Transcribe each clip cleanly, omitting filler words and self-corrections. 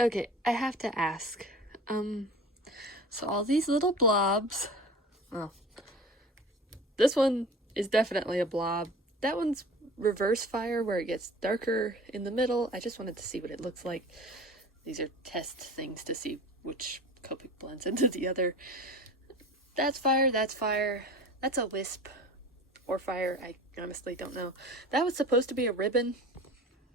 Okay, I have to ask. So all these little blobs, well, this one is definitely a blob. That one's reverse fire where it gets darker in the middle. I just wanted to see what it looks like. These are test things to see which Copic blends into the other. That's fire, that's fire. That's a wisp. Or fire, I honestly don't know. That was supposed to be a ribbon.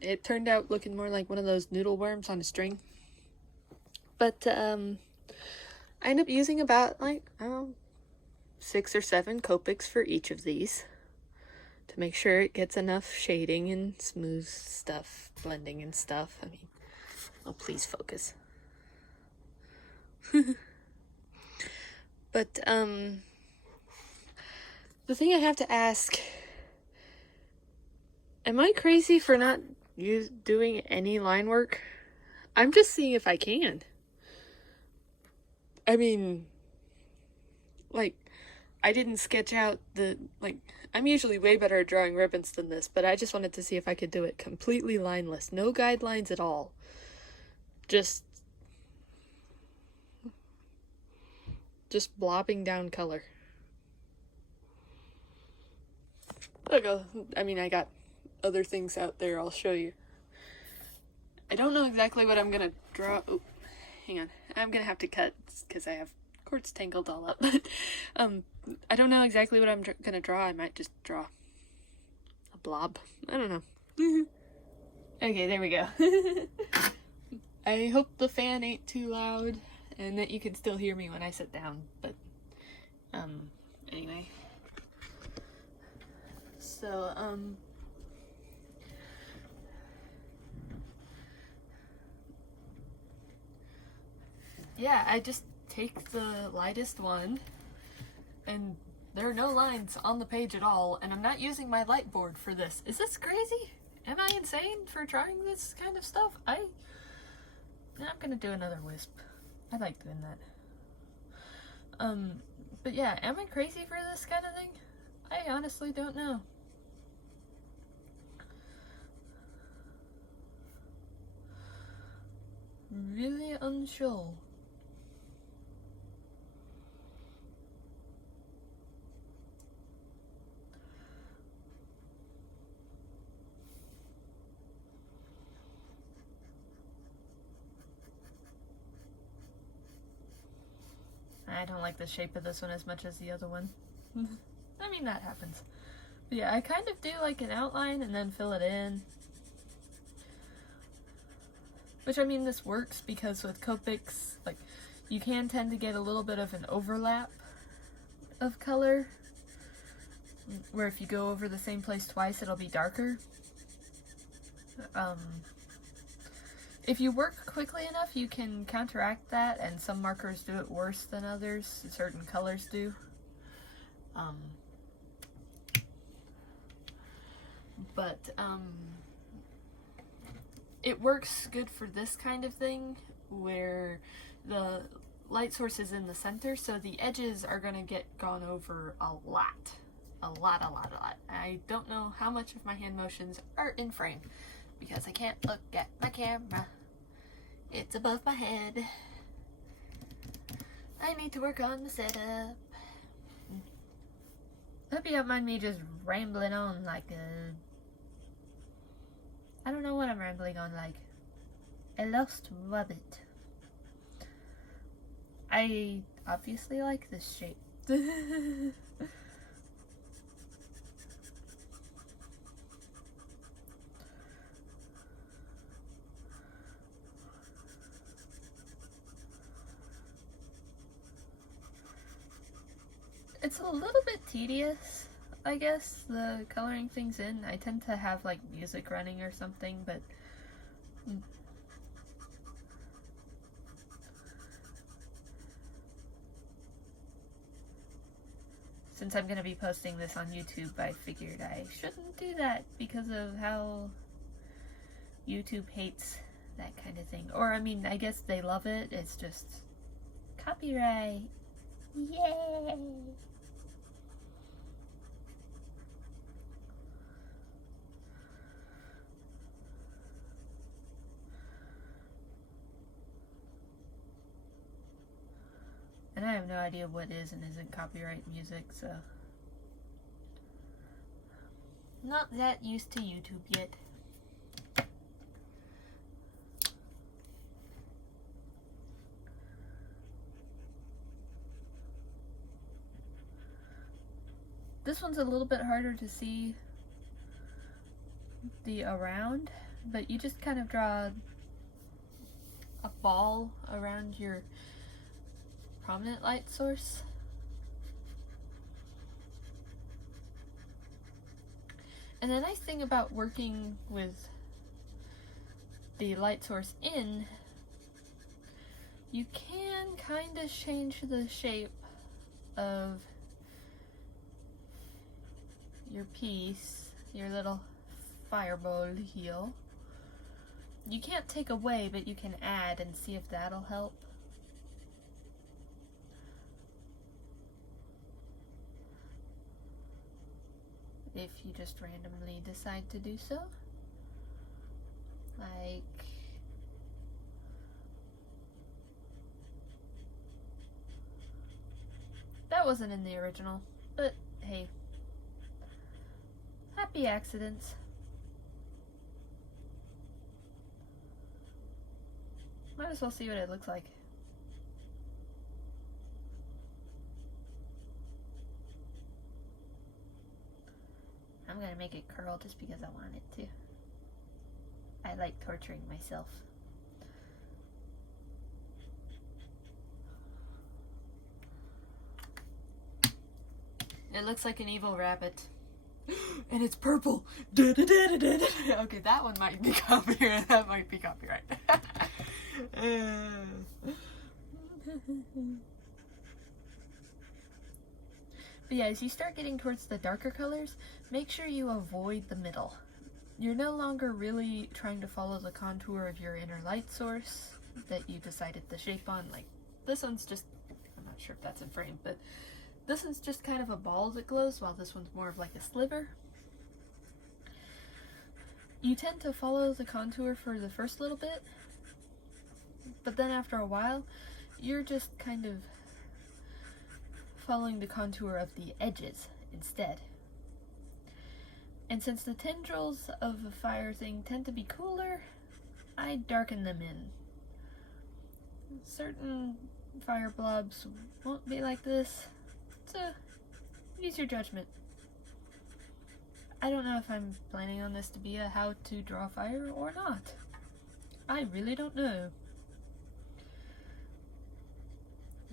It turned out looking more like one of those noodle worms on a string. But, I end up using about, like, I don't know, 6 or 7 Copics for each of these to make sure it gets enough shading and smooth stuff, blending and stuff. I mean, oh, please focus. But, the thing I have to ask, am I crazy for not doing any line work? I'm just seeing if I can. I mean, like, I didn't sketch out I'm usually way better at drawing ribbons than this, but I just wanted to see if I could do it completely lineless. No guidelines at all. Just blobbing down color. I mean, I got other things out there I'll show you. I don't know exactly what I'm gonna draw. Oh, hang on. I'm gonna have to cut because I have cords tangled all up. But I don't know exactly what I'm gonna draw. I might just draw a blob. I don't know. Okay, there we go. I hope the fan ain't too loud and that you can still hear me when I sit down. But anyway. So yeah, I just take the lightest one, and there are no lines on the page at all, and I'm not using my light board for this. Is this crazy? Am I insane for trying this kind of stuff? I'm gonna do another wisp. I like doing that. But yeah, am I crazy for this kind of thing? I honestly don't know. Really unsure. I don't like the shape of this one as much as the other one. I mean, that happens. But yeah, I kind of do like an outline and then fill it in. Which, I mean, this works because with Copics, like, you can tend to get a little bit of an overlap of color, where if you go over the same place twice, it'll be darker. If you work quickly enough, you can counteract that, and some markers do it worse than others. Certain colors do. But it works good for this kind of thing, where the light source is in the center, so the edges are going to get gone over a lot. A lot. I don't know how much of my hand motions are in frame, because I can't look at my camera. It's above my head. I need to work on the setup. Hope you don't mind me just rambling on like a... I don't know what I'm rambling on like. A lost rabbit. I obviously like this shape. It's a little bit tedious, I guess, the coloring things in. I tend to have like music running or something, but since I'm going to be posting this on YouTube, I figured I shouldn't do that because of how YouTube hates that kind of thing. Or, I mean, I guess they love it. It's just copyright. Yay! have no idea what is and isn't copyright music, so not that used to YouTube yet. This one's a little bit harder to see the around, but you just kind of draw a ball around your prominent light source. And the nice thing about working with the light source in, you can kind of change the shape of your piece, your little fireball heel. You can't take away, but you can add and see if that'll help. If you just randomly decide to do so. Like that wasn't in the original, but hey. Happy accidents. Might as well see what it looks like. I'm gonna make it curl just because I want it to. I like torturing myself. It looks like an evil rabbit. And it's purple. Okay, that one might be copyright. That might be copyright. But yeah, as you start getting towards the darker colors, make sure you avoid the middle. You're no longer really trying to follow the contour of your inner light source that you decided the shape on. Like, this one's just, I'm not sure if that's in frame, but this one's just kind of a ball that glows, while this one's more of like a sliver. You tend to follow the contour for the first little bit, but then after a while, you're just kind of following the contour of the edges instead. And since the tendrils of a fire thing tend to be cooler, I darken them in. Certain fire blobs won't be like this, so use your judgment. I don't know if I'm planning on this to be a how to draw fire or not. I really don't know.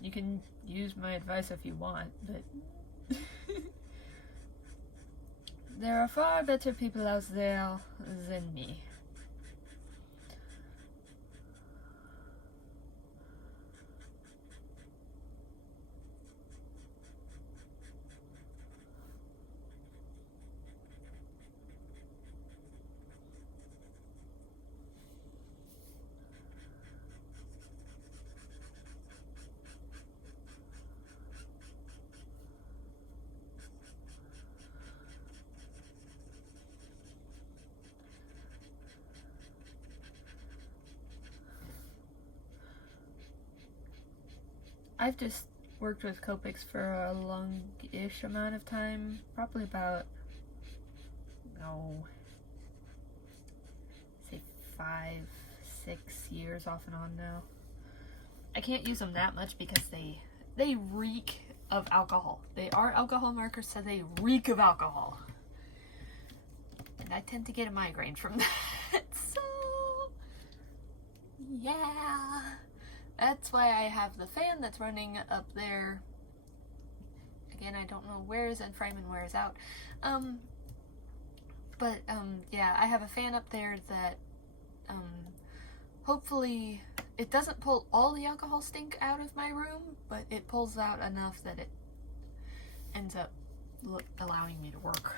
You can use my advice if you want, but there are far better people out there than me. I've just worked with copics for a long-ish amount of time, probably about, say 5, 6 years off and on now. I can't use them that much because they reek of alcohol. They are alcohol markers, so they reek of alcohol. And I tend to get a migraine from that, so yeah. That's why I have the fan that's running up there. Again, I don't know where is in frame and where is out. Yeah, I have a fan up there that hopefully it doesn't pull all the alcohol stink out of my room, but it pulls out enough that it ends up allowing me to work.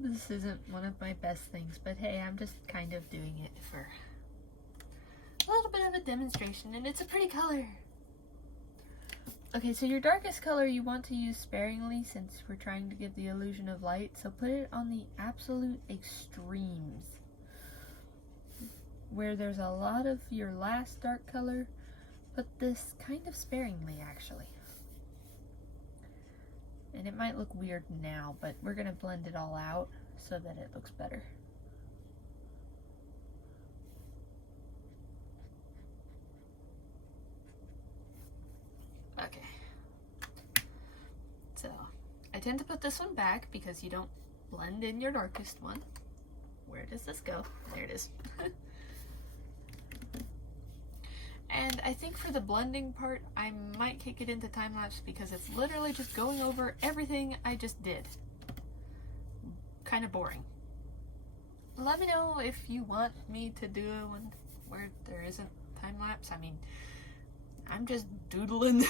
This isn't one of my best things, but hey, I'm just kind of doing it for a little bit of a demonstration, and it's a pretty color. Okay, so your darkest color you want to use sparingly since we're trying to give the illusion of light, so put it on the absolute extremes. Where there's a lot of your last dark color, put this kind of sparingly actually. And it might look weird now, but we're gonna blend it all out so that it looks better. Okay. So, I tend to put this one back because you don't blend in your darkest one. Where does this go? There it is. And I think for the blending part, I might kick it into time-lapse because it's literally just going over everything I just did. Kind of boring. Let me know if you want me to do one where there isn't time-lapse. I mean, I'm just doodling.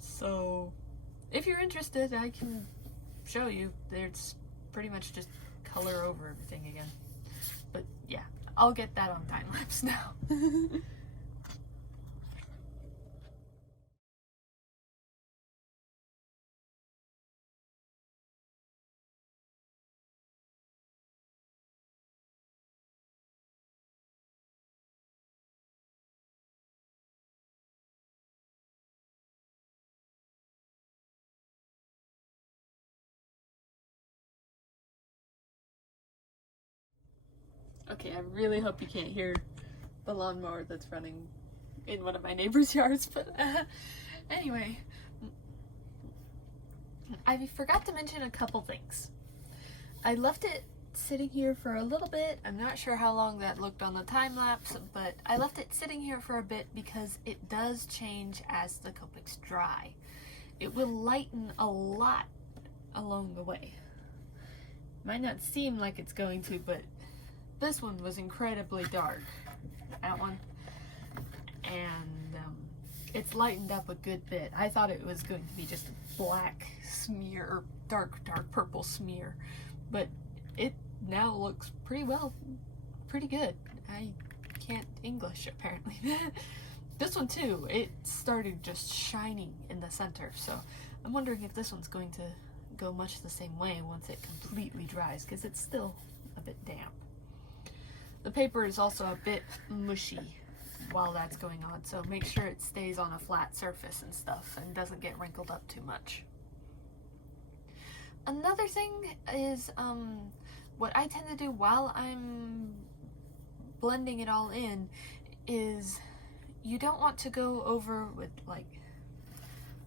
So, if you're interested, I can show you. It's pretty much just color over everything again. But yeah. I'll get that on time-lapse now. Okay, I really hope you can't hear the lawnmower that's running in one of my neighbor's yards, but anyway, I forgot to mention a couple things. I left it sitting here for a little bit. I'm not sure how long that looked on the time lapse, but I left it sitting here for a bit because it does change as the copics dry. It will lighten a lot along the way. Might not seem like it's going to, but this one was incredibly dark, that one, and it's lightened up a good bit. I thought it was going to be just a black smear, or dark purple smear, but it now looks pretty good. I can't English apparently. This one too, it started just shining in the center, so I'm wondering if this one's going to go much the same way once it completely dries, because it's still a bit damp. The paper is also a bit mushy while that's going on, so make sure it stays on a flat surface and stuff and doesn't get wrinkled up too much. Another thing is what I tend to do while I'm blending it all in is you don't want to go over with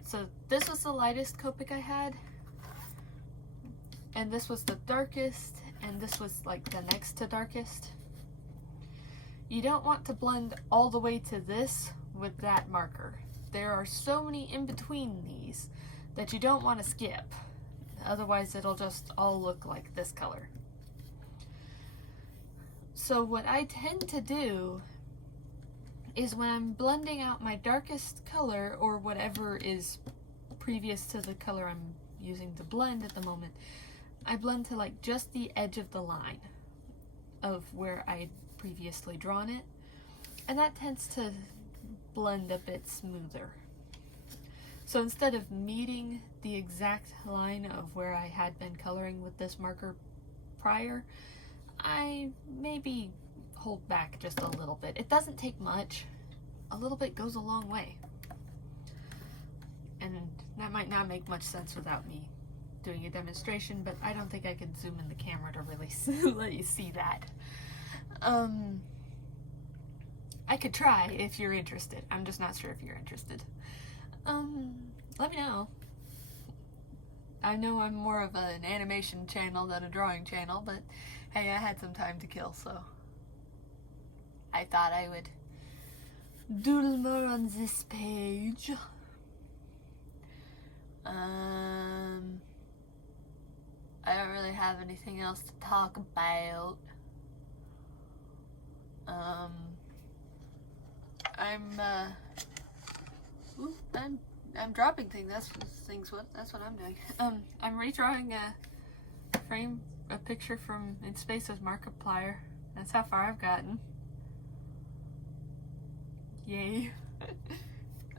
so this was the lightest Copic I had, and this was the darkest, and this was like the next to darkest. You don't want to blend all the way to this with that marker. There are so many in between these that you don't want to skip. Otherwise it'll just all look like this color. So what I tend to do is when I'm blending out my darkest color, or whatever is previous to the color I'm using to blend at the moment, I blend to like just the edge of the line of where I previously drawn it, and that tends to blend a bit smoother. So instead of meeting the exact line of where I had been coloring with this marker prior, I maybe hold back just a little bit. It doesn't take much. A little bit goes a long way. And that might not make much sense without me doing a demonstration, but I don't think I can zoom in the camera to really let you see that. I could try if you're interested. I'm just not sure if you're interested. Let me know. I know I'm more of an animation channel than a drawing channel, but hey, I had some time to kill, so I thought I would doodle more on this page. I don't really have anything else to talk about. I'm dropping things. That's what I'm doing. I'm redrawing frame a picture from in space with Markiplier. That's how far I've gotten. Yay.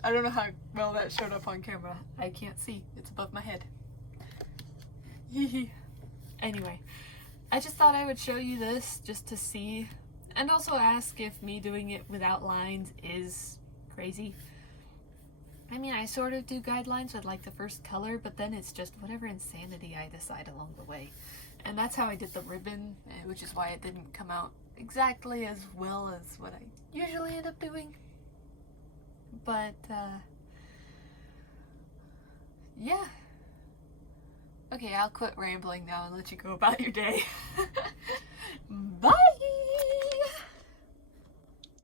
I don't know how well that showed up on camera. I can't see. It's above my head. Anyway, I just thought I would show you this just to see, and also ask if me doing it without lines is crazy. I mean, I sort of do guidelines with like the first color, but then it's just whatever insanity I decide along the way. And that's how I did the ribbon, which is why it didn't come out exactly as well as what I usually end up doing. But, yeah. Okay, I'll quit rambling now and let you go about your day. Bye!